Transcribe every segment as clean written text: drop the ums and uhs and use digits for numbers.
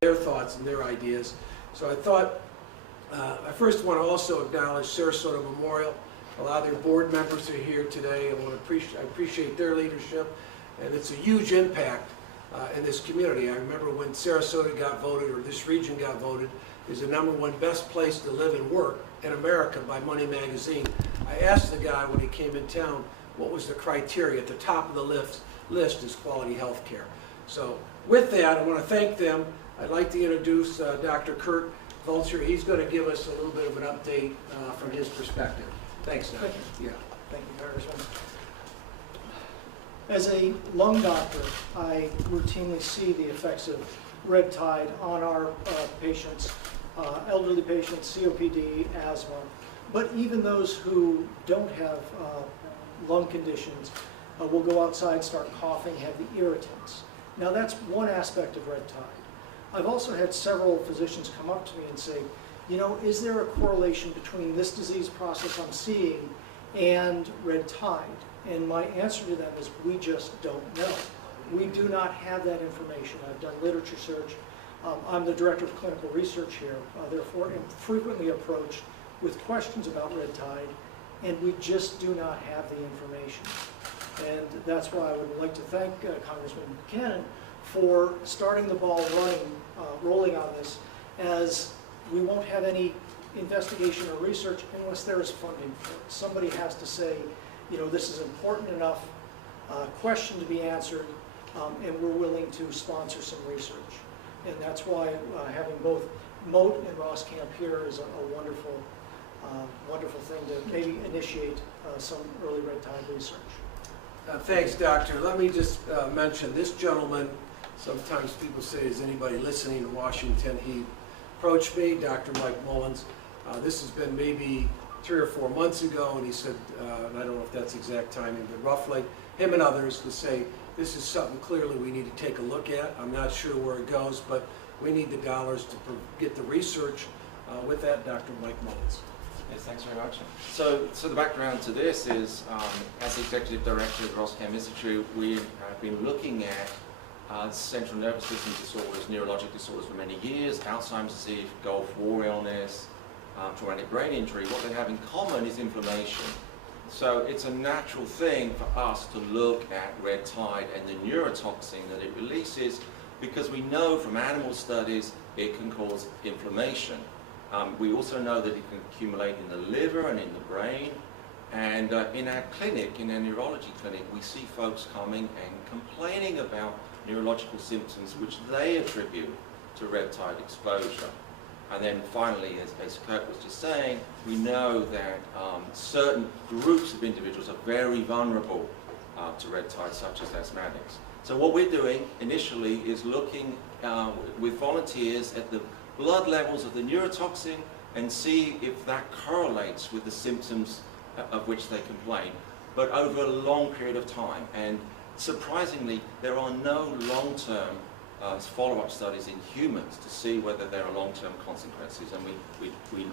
their thoughts and their ideas. So I thought, I first want to also acknowledge Sarasota Memorial. A lot of their board members are here today. I appreciate their leadership, and it's a huge impact in this community. I remember when Sarasota got voted, or this region got voted, is the #1 best place to live and work in America by Money Magazine. I asked the guy when he came in town, what was the criteria? At the top of the list is quality health care. So with that, I want to thank them. I'd like to introduce Dr. Kurt Vulture. He's going to give us a little bit of an update from his perspective. Thanks, Doctor. Thank you. Yeah. Thank you, Congressman. As a lung doctor, I routinely see the effects of red tide on our patients, elderly patients, COPD, asthma, but even those who don't have lung conditions will go outside, start coughing, have the irritants. Now that's one aspect of red tide. I've also had several physicians come up to me and say, you know, is there a correlation between this disease process I'm seeing and red tide? And my answer to them is we just don't know. We do not have that information. I've done literature search. I'm the director of clinical research here, therefore am frequently approached with questions about red tide, and we just do not have the information. And that's why I would like to thank Congressman Buchanan for starting the ball rolling on this, as we won't have any investigation or research unless there is funding for it. Somebody has to say, you know, this is important enough question to be answered, and we're willing to sponsor some research. And that's why having both Moat and Ross Camp here is a wonderful, wonderful thing to maybe initiate some early red tide research. Thanks, Doctor. Let me just mention this gentleman. Sometimes people say, is anybody listening in Washington? He approached me, Dr. Mike Mullins. This has been maybe 3 or 4 months ago, and he said, and I don't know if that's exact timing, but roughly, him and others to say, this is something clearly we need to take a look at. I'm not sure where it goes, but we need the dollars to get the research. With that, Dr. Mike Mullins. Yes, thanks very much. So the background to this is, as Executive Director of the Ross Camp Institute, we have been looking at central nervous system disorders, neurologic disorders for many years, Alzheimer's disease, Gulf War illness, traumatic brain injury. What they have in common is inflammation. So it's a natural thing for us to look at red tide and the neurotoxin that it releases, because we know from animal studies it can cause inflammation. We also know that it can accumulate in the liver and in the brain. And in our clinic, in our neurology clinic, we see folks coming and complaining about neurological symptoms which they attribute to red tide exposure. And then finally, as Kurt was just saying, we know that certain groups of individuals are very vulnerable to red tide, such as asthmatics. So what we're doing initially is looking with volunteers at the blood levels of the neurotoxin and see if that correlates with the symptoms of which they complain, but over a long period of time. And surprisingly, there are no long-term follow-up studies in humans to see whether there are long-term consequences, and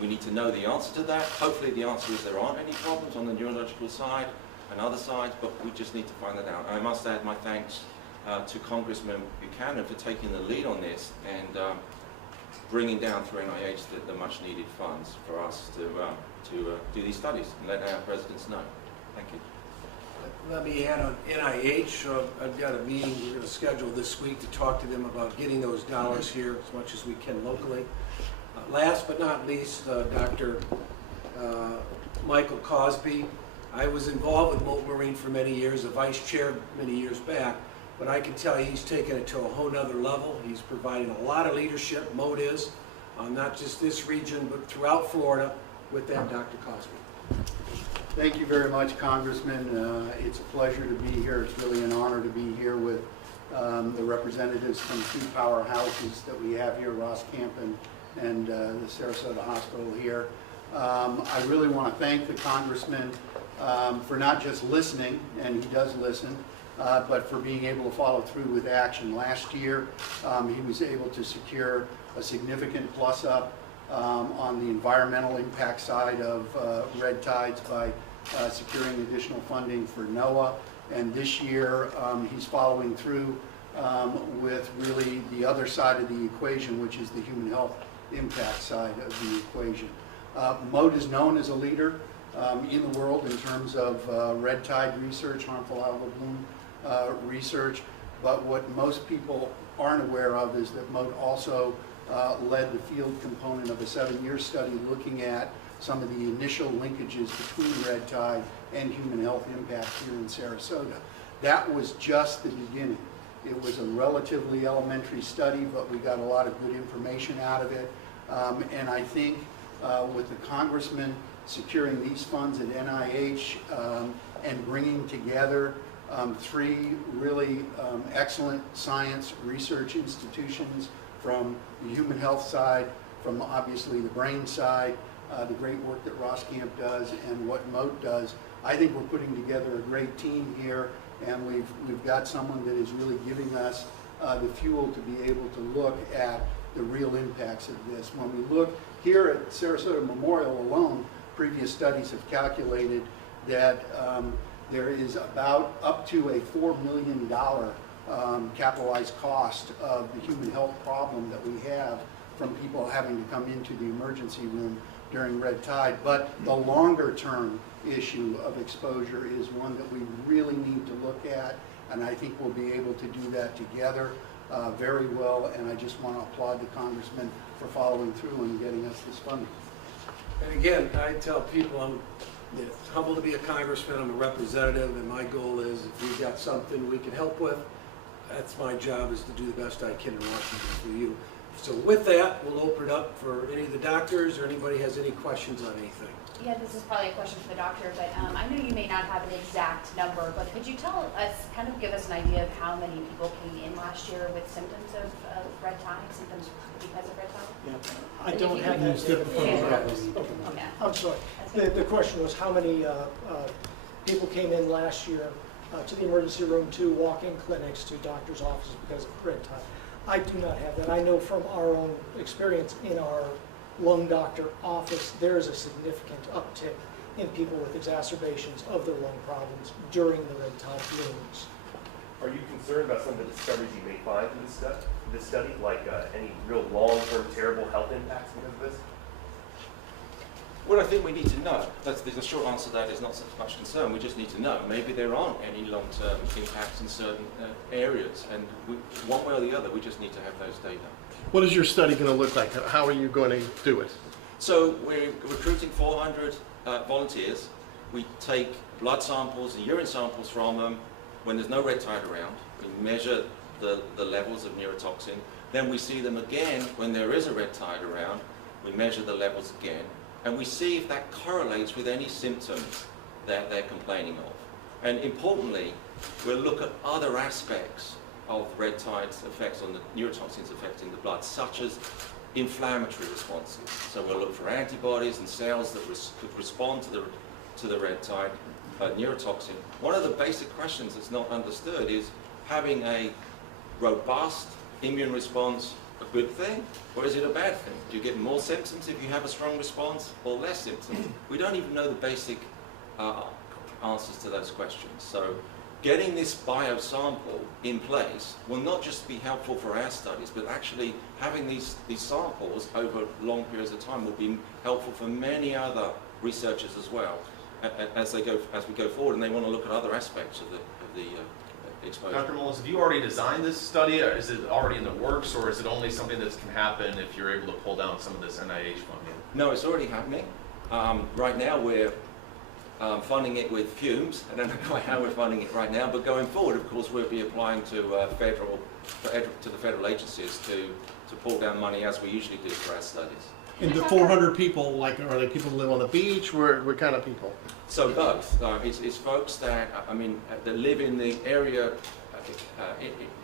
we need to know the answer to that. Hopefully the answer is there aren't any problems on the neurological side and other sides, but we just need to find that out. I must add my thanks to Congressman Buchanan for taking the lead on this and bringing down through NIH the much-needed funds for us to do these studies and let our residents know. Thank you. Let me add on NIH. I've got a meeting we're going to schedule this week to talk to them about getting those dollars here as much as we can locally. Last but not least, Dr. Michael Cosby. I was involved with Moat Marine for many years, a vice chair many years back, but I can tell you he's taken it to a whole nother level. He's providing a lot of leadership, Moat is, not just this region, but throughout Florida. With that, Dr. Cosby. Thank you very much, Congressman. It's a pleasure to be here. It's really an honor to be here with the representatives from 2 powerhouses that we have here, Ross Camp and the Sarasota Hospital here. I really want to thank the Congressman for not just listening, and he does listen, but for being able to follow through with action. Last year, he was able to secure a significant plus-up on the environmental impact side of red tides by securing additional funding for NOAA. And this year, he's following through with really the other side of the equation, which is the human health impact side of the equation. MODE is known as a leader in the world in terms of red tide research, harmful algal bloom research, but what most people aren't aware of is that MODE also led the field component of a 7-year study looking at some of the initial linkages between red tide and human health impact here in Sarasota. That was just the beginning. It was a relatively elementary study, but we got a lot of good information out of it. And I think with the congressman securing these funds at NIH and bringing together 3 really excellent science research institutions from the human health side, from obviously the brain side, the great work that Roskamp does and what MODE does. I think we're putting together a great team here, and we've got someone that is really giving us the fuel to be able to look at the real impacts of this. When we look here at Sarasota Memorial alone, previous studies have calculated that there is about up to a $4 million capitalized cost of the human health problem that we have from people having to come into the emergency room during red tide. But the longer term issue of exposure is one that we really need to look at, and I think we'll be able to do that together very well, and I just want to applaud the congressman for following through and getting us this funding. And again, I tell people I'm humbled to be a congressman, I'm a representative, and my goal is if we've got something we can help with, that's my job, is to do the best I can in Washington for you. So with that, we'll open it up for any of the doctors or anybody has any questions on anything. Yeah, this is probably a question for the doctor, but I know you may not have an exact number, but could you tell us, kind of give us an idea of how many people came in last year with symptoms of red tide, symptoms because of red tide? Yeah. I don't have that data. Yeah. I'm sorry. The question was how many people came in last year to the emergency room, to walk-in clinics, to doctor's offices because of red tide. I do not have that. I know from our own experience in our lung doctor office, there is a significant uptick in people with exacerbations of their lung problems during the red tide blooms. Are you concerned about some of the discoveries you may find through this study, like any real long-term terrible health impacts because of this? Well, I think we need to know. The short answer to that is not so much concern. We just need to know. Maybe there aren't any long-term impacts in certain areas, and one way or the other, we just need to have those data. What is your study going to look like? How are you going to do it? So we're recruiting 400 volunteers. We take blood samples and urine samples from them when there's no red tide around. We measure the levels of neurotoxin. Then we see them again when there is a red tide around. We measure the levels again. And we see if that correlates with any symptoms that they're complaining of. And importantly, we'll look at other aspects of red tide's effects on the neurotoxins affecting the blood, such as inflammatory responses. So we'll look for antibodies and cells that could respond to the red tide neurotoxin. One of the basic questions that's not understood is, having a robust immune response a good thing, or is it a bad thing? Do you get more symptoms if you have a strong response, or less symptoms? We don't even know the basic answers to those questions. So getting this biosample in place will not just be helpful for our studies, but actually having these samples over long periods of time will be helpful for many other researchers as well, as we go forward, and they want to look at other aspects of the exposure. Dr. Mullins, have you already designed this study, or is it already in the works, or is it only something that can happen if you're able to pull down some of this NIH funding? No, it's already happening. Right now we're funding it with fumes. I don't know quite how we're funding it right now, but going forward, of course, we'll be applying to the federal agencies to pull down money, as we usually do for our studies. And the 400 people, like, are they people who live on the beach? What kind of people? So both. It's folks that live in the area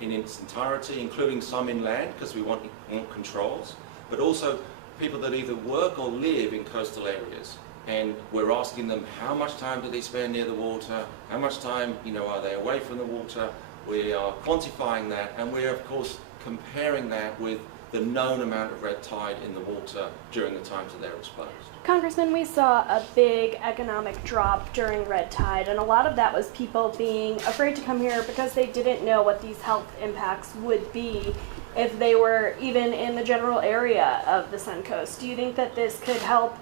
in its entirety, including some inland, because we want controls, but also people that either work or live in coastal areas. And we're asking them, how much time do they spend near the water? How much time, are they away from the water? We are quantifying that, and we're, of course, comparing that with the known amount of red tide in the water during the times that they're exposed. Congressman, we saw a big economic drop during red tide, and a lot of that was people being afraid to come here because they didn't know what these health impacts would be if they were even in the general area of the Suncoast. Do you think that this could help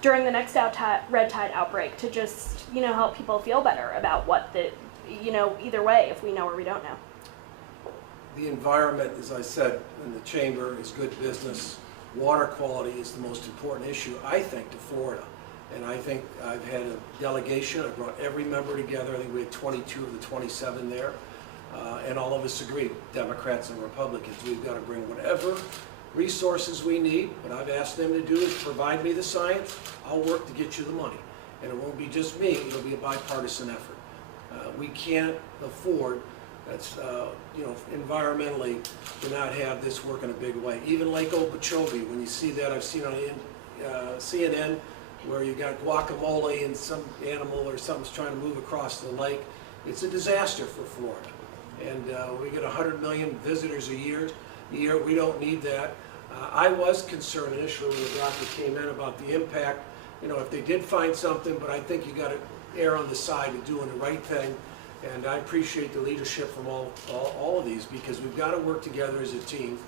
during the next red tide outbreak to just, help people feel better about what the, either way, if we know or we don't know? The environment, as I said in the chamber, is good business. Water quality is the most important issue, I think, to Florida. And I think I've had a delegation. I brought every member together. I think we had 22 of the 27 there. And all of us agree, Democrats and Republicans, we've got to bring whatever resources we need. What I've asked them to do is provide me the science. I'll work to get you the money. And it won't be just me. It'll be a bipartisan effort. We can't afford, that's, environmentally, to not have this work in a big way. Even Lake Okeechobee, when you see that, I've seen on CNN, where you got guacamole and some animal or something's trying to move across the lake. It's a disaster for Florida. And we get 100 million visitors a year. We don't need that. I was concerned initially when the doctor came in about the impact, if they did find something, but I think you got to err on the side of doing the right thing. And I appreciate the leadership from all of these, because we've got to work together as a team,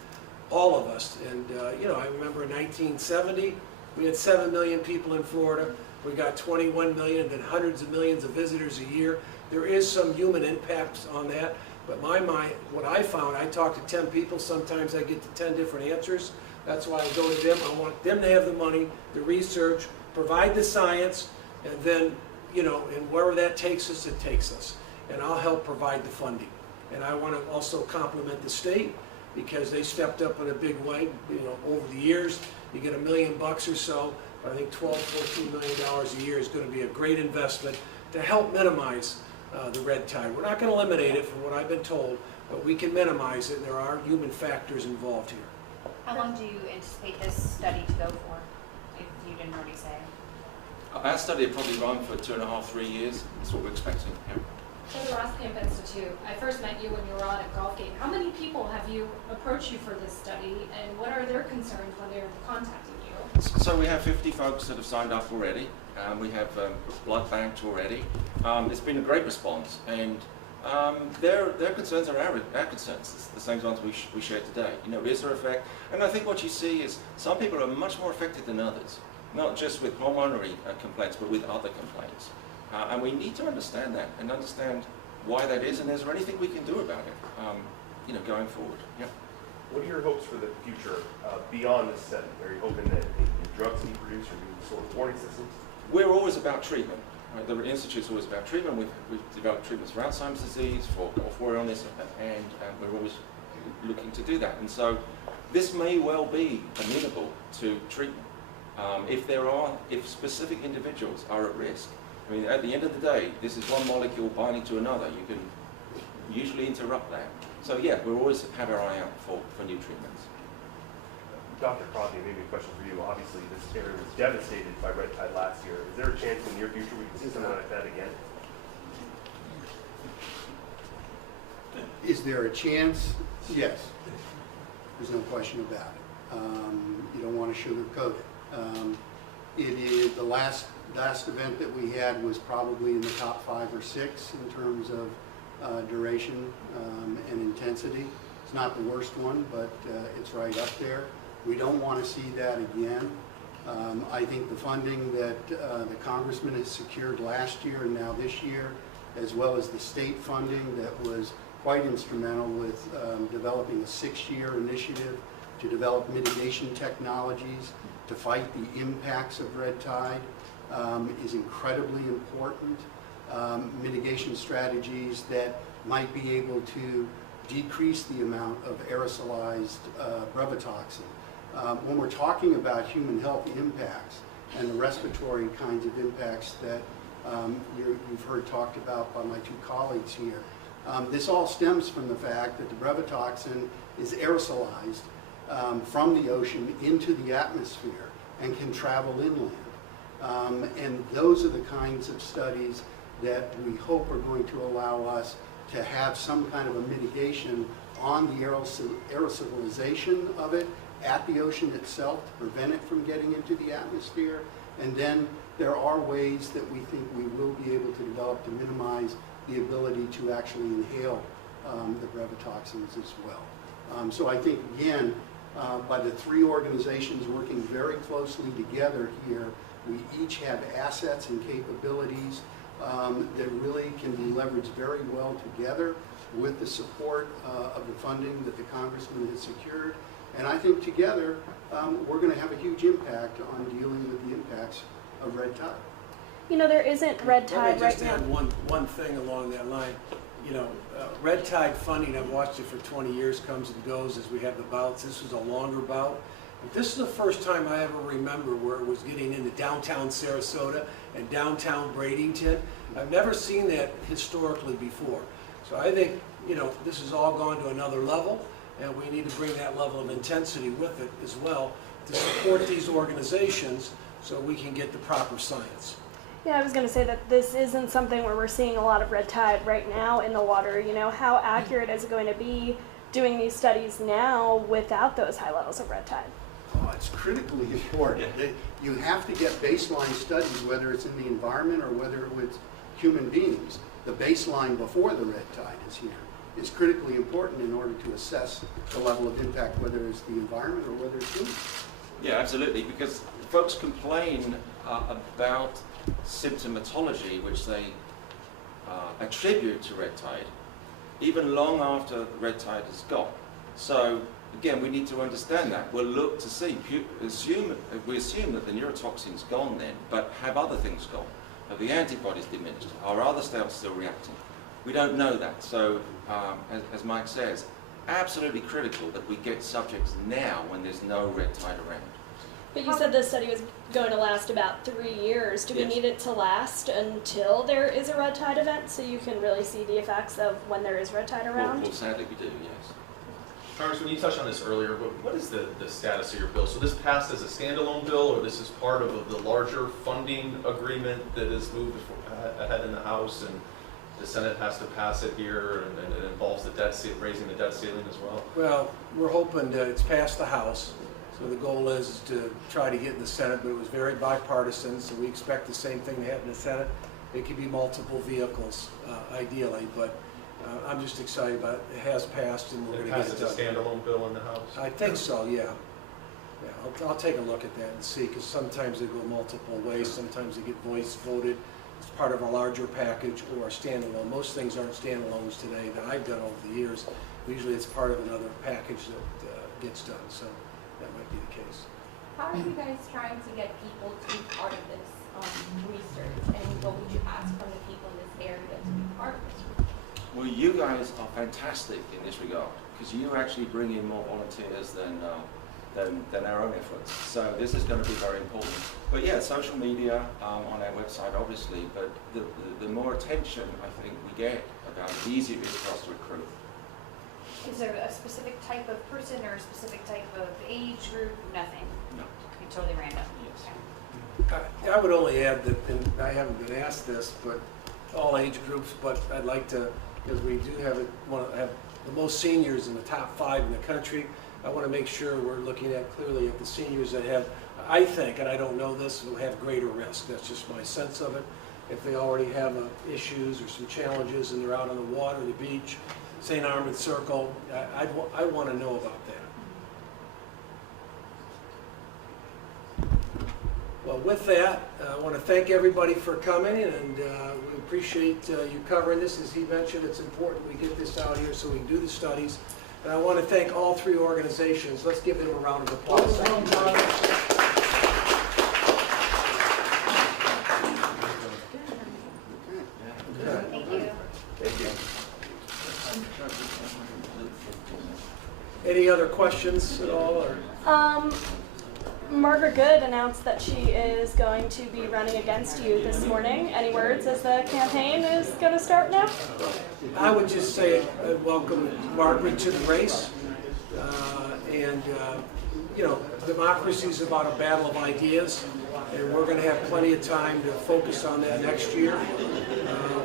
all of us. And, I remember in 1970, we had 7 million people in Florida. We got 21 million and then hundreds of millions of visitors a year. There is some human impacts on that. But what I found, I talk to 10 people, sometimes I get to 10 different answers. That's why I go to them. I want them to have the money, the research, provide the science, and then, and wherever that takes us, it takes us. And I'll help provide the funding. And I want to also compliment the state, because they stepped up in a big way. Over the years, you get $1 million or so, but I think $12, $14 million a year is going to be a great investment to help minimize the red tide. We're not going to eliminate it, from what I've been told, but we can minimize it, and there are human factors involved here. How long do you anticipate this study to go for, if you didn't already say? Our study will probably run for 2.5, 3 years. That's what we're expecting. Yeah. So the Ross Camp Institute, I first met you when you were on at Golf Game. How many people have you approached you for this study, and what are their concerns when they're contacting you? So we have 50 folks that have signed up already. We have blood banked already. It's been a great response, and their concerns are our concerns. It's the same ones we share today. Is there effect? And I think what you see is some people are much more affected than others, not just with pulmonary complaints, but with other complaints. And we need to understand that and understand why that is, and is there anything we can do about it, going forward. Yeah. What are your hopes for the future beyond this setting? Are you hoping that new drugs can be produced or new sort of warning systems? We're always about treatment. Right? The Institute's always about treatment. We've developed treatments for Alzheimer's disease, for illness, and we're always looking to do that. And so this may well be amenable to treatment if specific individuals are at risk. I mean, at the end of the day, this is one molecule binding to another. You can usually interrupt that. So yeah, we'll always have our eye out for new treatments. Dr. Crosby, maybe a question for you. Obviously, this area was devastated by red tide last year. Is there a chance in the near future we can see something like that again? Is there a chance? Yes. There's no question about it. You don't want to sugarcoat it. It is the last event that we had was probably in the top 5 or 6 in terms of duration and intensity. It's not the worst one, but it's right up there. We don't want to see that again. I think the funding that the congressman has secured last year and now this year, as well as the state funding that was quite instrumental with developing a 6-year initiative to develop mitigation technologies to fight the impacts of red tide, is incredibly important. Mitigation strategies that might be able to decrease the amount of aerosolized brevetoxin. When we're talking about human health impacts and the respiratory kinds of impacts that you've heard talked about by my 2 colleagues here, this all stems from the fact that the brevetoxin is aerosolized from the ocean into the atmosphere and can travel inland. And those are the kinds of studies that we hope are going to allow us to have some kind of a mitigation on the aerosolization of it at the ocean itself to prevent it from getting into the atmosphere. And then there are ways that we think we will be able to develop to minimize the ability to actually inhale the brevetoxins as well. So I think, again, by the three organizations working very closely together here, we each have assets and capabilities that really can be leveraged very well together with the support of the funding that the Congressman has secured. And I think together, we're going to have a huge impact on dealing with the impacts of red tide. You know, there isn't red tide Let me right just now. add one thing along that line. You know, red tide funding, I've watched it for 20 years, comes and goes as we have the bouts. This was a longer bout. But this is the first time I ever remember where it was getting into downtown Sarasota and downtown Bradenton. I've never seen that historically before. So I think, you know, this has all gone to another level, and we need to bring that level of intensity with it as well to support these organizations so we can get the proper science. Yeah, I was going to say that this isn't something where we're seeing a lot of red tide right now in the water. You know, how accurate is it going to be doing these studies now without those high levels of red tide? Oh, it's critically important. You have to get baseline studies, whether it's in the environment or whether it's human beings. The baseline before the red tide is here is critically important in order to assess the level of impact, whether it's the environment or whether it's humans. Yeah, absolutely, because folks complain about symptomatology, which they attribute to red tide, even long after red tide is gone. So again, we need to understand that. We'll look to see, we assume that the neurotoxin's gone then, but have other things gone? Have the antibodies diminished? Are other cells still reacting? We don't know that. So as Mike says, absolutely critical that we get subjects now when there's no red tide around. But you said this study was going to last about 3 years. Do we Yes. need it to last until there is a red tide event so you can really see the effects of when there is red tide around? Well, sadly we do, yes. Congressman, you touched on this earlier, but what is the status of your bill? So this passed as a standalone bill, or this is part of the larger funding agreement that is moved ahead in the House, and the Senate has to pass it here, and it involves the raising the debt ceiling as well? Well, we're hoping that it's passed the House. So the goal is to try to get in the Senate, but it was very bipartisan, so we expect the same thing to happen in the Senate. It could be multiple vehicles, ideally, but I'm just excited about it. It has passed, and we're going to get it It passed as a done. standalone bill in the House? I think so, yeah. Yeah, I'll take a look at that and see, because sometimes they go multiple ways, sometimes they get voice voted as part of a larger package or standalone. Most things aren't standalones today that I've done over the years. Usually it's part of another package that gets done, so that might be the case. How are you guys trying to get people to be part of this research? And what would you ask from the people in this area to be part of this research? Well, you guys are fantastic in this regard, because you actually bring in more volunteers than our own efforts. So this is going to be very important. But yeah, social media on our website, obviously, but the more attention I think we get about it, the easier it is for us to recruit. Is there a specific type of person or a specific type of age group? Nothing? No. Be totally random? Yes. Okay. I would only add that, and I haven't been asked this, but all age groups, but I'd like to, because we do have the most seniors in the top 5 in the country. I want to make sure we're looking at clearly at the seniors that have, I think, and I don't know this, will have greater risk. That's just my sense of it. If they already have issues or some challenges and they're out on the water, the beach, St. Armand Circle, I want to know about that. Well, with that, I want to thank everybody for coming, and we appreciate you covering this. As he mentioned, it's important we get this out here so we can do the studies. And I want to thank all 3 organizations. Let's give them a round of applause. Thank you, John. Thank you. Thank you. Any other questions at all? Or? Margaret Good announced that she is going to be running against you this morning. Any words as the campaign is going to start now? I would just say welcome Margaret to the race. You know, democracy is about a battle of ideas, and we're going to have plenty of time to focus on that next year.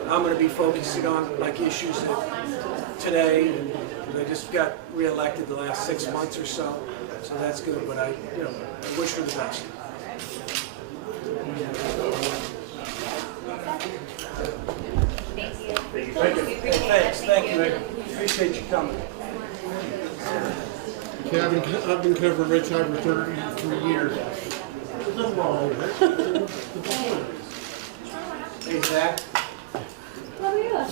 I'm going to be focusing on like issues that today and because I just got reelected the last 6 months or so, so that's good, but I wish her the best. Thank you. Thanks, thank you. Appreciate you coming. Okay, I've been covering Red Tide for 33 years. There's nothing wrong with it. Hey, Zach. Let me look.